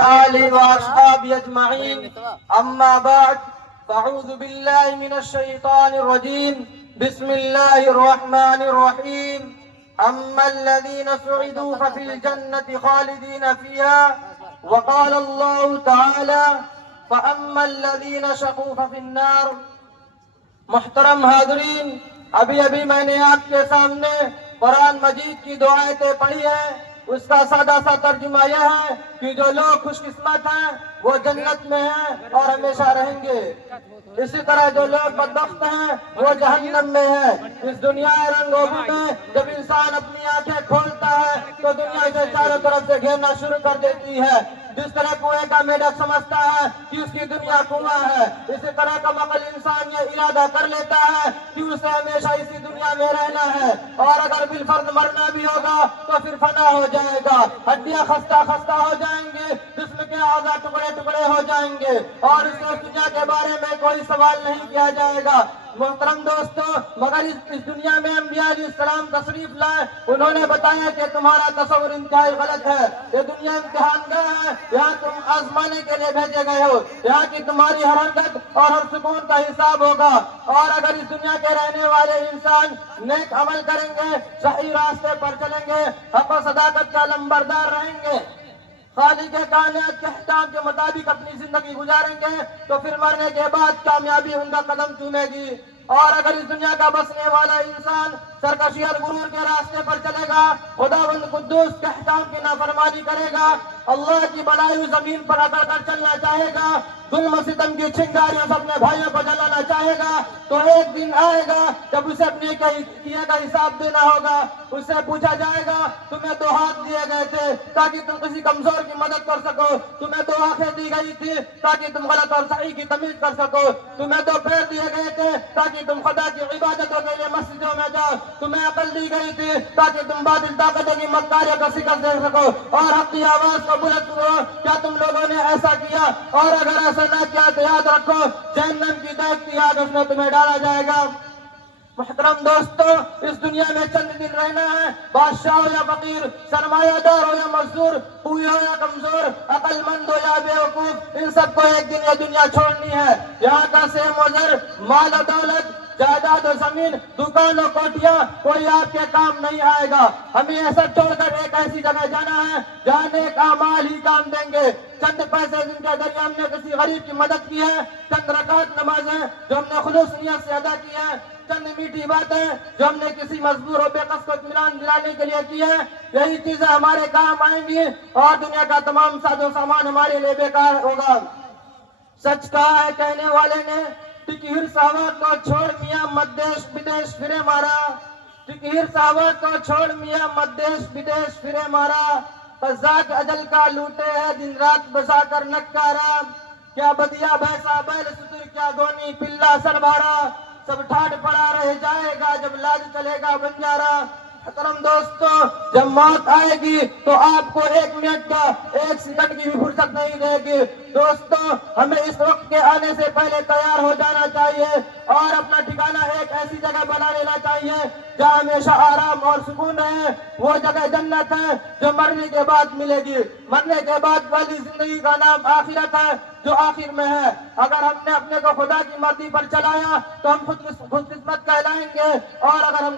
آلہ وأصحابہ اجمعین اما بعد فاعوذ باللہ من الشیطان الرجیم بسم اللہ الرحمن الرحیم اما الذین سعدوا ففی الجنة خالدین فیہا وقال اللہ تعالی فاما الذین شقوا ففی النار۔ محترم حاضرین، ابھی میں نے آپ کے سامنے قرآن مجید کی دو آیتیں پڑھی ہیں۔ اس کا سادہ سا ترجمہ یہ ہے کہ جو لوگ خوش قسمت ہیں وہ جنت میں ہیں اور ہمیشہ رہیں گے، اسی طرح جو لوگ بدبخت ہیں وہ جہنم میں ہیں۔ اس دنیا رنگ روبی میں جب انسان اپنی آنکھیں کھولتا ہے تو دنیا اسے چاروں طرف سے گھیرنا شروع کر دیتی ہے۔ جس طرح کنویں کا میڈک سمجھتا ہے کہ اس کی دنیا کنواں ہے، اسی طرح کا عقل انسان یہ ارادہ کر لیتا ہے کہ اسے ہمیشہ اسی دنیا میں رہنا ہے، اور اگر بالفرض مرنا بھی ہوگا تو پھر فنا ہو جائے گا، ہڈیاں خستہ ہو جائیں گی، جسم کے اعضاء ٹکڑے ٹکڑے ہو جائیں گے، اور اس سے اس دنیا کے بارے میں کوئی سوال نہیں کیا جائے گا۔ محترم دوستو، مگر اس دنیا میں انبیاء علیہ السلام تشریف لائے، انہوں نے بتایا کہ تمہارا تصور انتہائی غلط ہے، یہ دنیا امتحان گاہ ہے، یہاں تم آزمانے کے لیے بھیجے گئے ہو، یہاں کی تمہاری ہر حرکت اور ہر سکون کا حساب ہوگا، اور اگر اس دنیا کے رہنے والے انسان نیک عمل کریں گے، صحیح راستے پر چلیں گے، حق و صداقت کا لمبردار رہیں گے، خالق کائنات کے احکام کے مطابق اپنی زندگی گزاریں گے، تو پھر مرنے کے بعد کامیابی ان کا قدم چومے گی۔ اور اگر اس دنیا کا بسنے والا انسان سرکشی اور غرور کے راستے پر چلے گا، خداوند قدوس کے احکام کی نافرمانی کرے گا، اللہ کی بنائی ہوئی زمین پر اکڑ کر چلنا چاہے گا، ظلم و ستم کی چنگاریوں سے اپنے بھائیوں کو جلانا چاہے گا، تو ایک دن آئے گا جب اسے اپنے کیے کا حساب دینا ہوگا۔ اس سے پوچھا جائے گا، تمہیں 2 ہاتھ دیے گئے تھے تاکہ تم کسی کمزور کی مدد کر سکو، تمہیں 2 آنکھیں دی گئی تھی تاکہ تم غلط اور صحیح کی تمیز کر سکو، تمہیں 2 پیر دیے گئے تھے تاکہ تم خدا کی عبادتوں کے لیے مسجدوں میں جاؤ، تمہیں عقل دی گئی تھی تاکہ تم باطل طاقتوں کی مکاریوں کا شکست دے سکو اور حق کی آواز کو بلند کرو۔ کیا تم لوگوں نے ایسا کیا؟ اور اگر ایسا نہ کیا تو یاد رکھو، جہنم کی دیکھتی آگ اس میں تمہیں ڈالا جائے گا۔ محترم دوستو، اس دنیا میں چند دن رہنا ہے، بادشاہ ہو یا فقیر، سرمایہ دار ہو یا مزدور، قوی ہو یا کمزور، عقل مند ہو یا بیوقوف، ان سب کو ایک دن یہ دنیا چھوڑنی ہے۔ یہاں کا سیم و زر، مال و دولت، جائیداد و زمین، دکان و کوٹیاں، کوئی آپ کے کام نہیں آئے گا۔ ہمیں ایسا چھوڑ کر ایک ایسی جگہ جانا ہے جہاں نیک اعمال ہی کام دیں گے۔ چند پیسے جن کے ذریعے ہم نے کسی غریب کی مدد کی ہے، چند رکعت نمازیں جو ہم نے خلوص نیت سے ادا کی ہے، چند میٹھی باتیں جو ہم نے کسی مجبور و بے قصد کو اطمینان دلانے کے لیے کی ہے، یہی چیزیں ہمارے کام آئیں گی اور دنیا کا تمام ساز و سامان ہمارے لیے بیکار ہوگا۔ سچ کہا ہے کہنے والے نے، ٹکہر ساوا کو چھوڑ میاں مدیش بدیش پھرے مارا، ٹکہر ساوا کو چھوڑ میاں مدیش بدیش پھرے مارا، قزاق اجل کا لوٹے ہے دن رات بسا کر نکارا، کیا بدیا بھیسا بیل ستر کیا گونی پلا سر بھارا، سب ٹھاٹ پڑا رہ جائے گا جب لاج چلے گا بنجارا۔ محترم دوستو، جب موت آئے گی تو آپ کو 1 منٹ کا 1 سیکنڈ کی بھی فرصت نہیں رہے گی۔ دوستو، ہمیں اس وقت کے آنے سے پہلے تیار ہو جانا چاہیے اور اپنا ٹھکانہ ایک ایسی جگہ بنا لینا چاہیے جہاں ہمیشہ آرام اور سکون رہے۔ وہ جگہ جنت ہے جو مرنے کے بعد ملے گی۔ مرنے کے بعد والی زندگی کا نام آخرت ہے جو آخر میں ہے۔ اگر ہم نے اپنے کو خدا کی مرضی پر چلایا تو ہم خوش قسمت کہلائیں گے، اور اگر ہم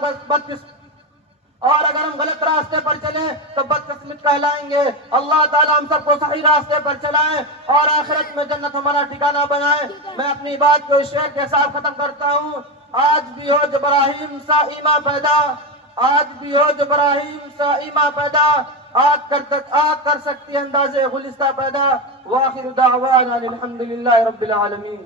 غلط راستے پر چلیں تو بدقسمت کہلائیں گے۔ اللہ تعالیٰ ہم سب کو صحیح راستے پر چلائیں اور آخرت میں جنت ہمارا ٹھکانہ بنائے۔ میں اپنی بات کو اس شعر کے ساتھ ختم کرتا ہوں۔ آج بھی ہو جبراہیم سا ایماں پیدا، آج بھی ہو جبراہیم سا ایماں پیدا، آگ کر سکتی اندازے گلستہ پیدا۔ وآخر دعوانا الحمدللہ رب العالمین۔